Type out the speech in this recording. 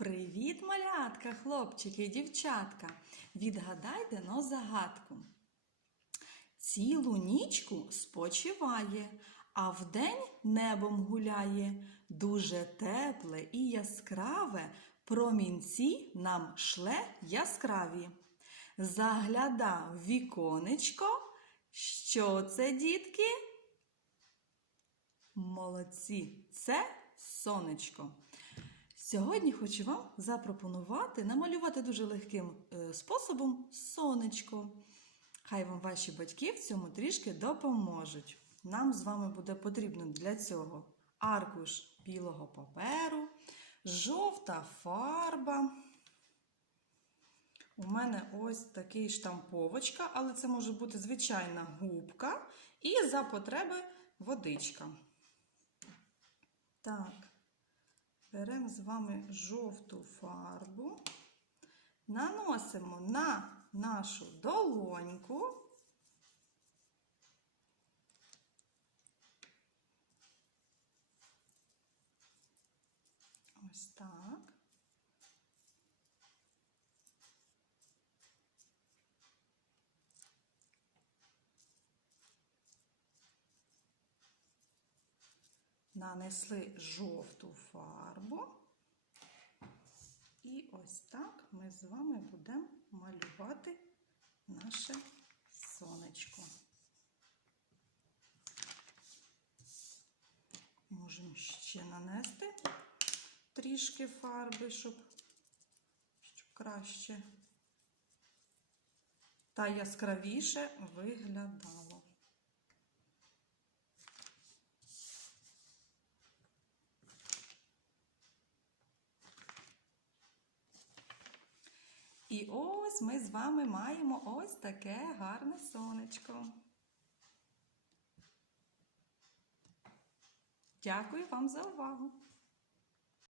Привіт, малятка, хлопчики дівчатка! Відгадайте но загадку. Цілу нічку спочиває, а вдень небом гуляє. Дуже тепле і яскраве, промінці нам шле яскраві. Загляда в віконечко. Що це, дітки? Молодці, це сонечко. Сьогодні хочу вам запропонувати намалювати дуже легким е, способом сонечко. Хай вам ваші батьки в цьому трішки допоможуть. Нам з вами буде потрібно для цього аркуш білого паперу, жовта фарба. У мене ось такий штамповочка, але це може бути звичайна губка і за потреби водичка. Так. Беремо з вами жовту фарбу, наносимо на нашу долоньку. Ось так. Нанесли жовту фарбу. І ось так ми з вами будемо малювати наше сонечко. Можемо ще нанести трішки фарби, щоб, щоб краще та яскравіше виглядало. І ось ми з вами маємо ось таке гарне сонечко. Дякую вам за увагу!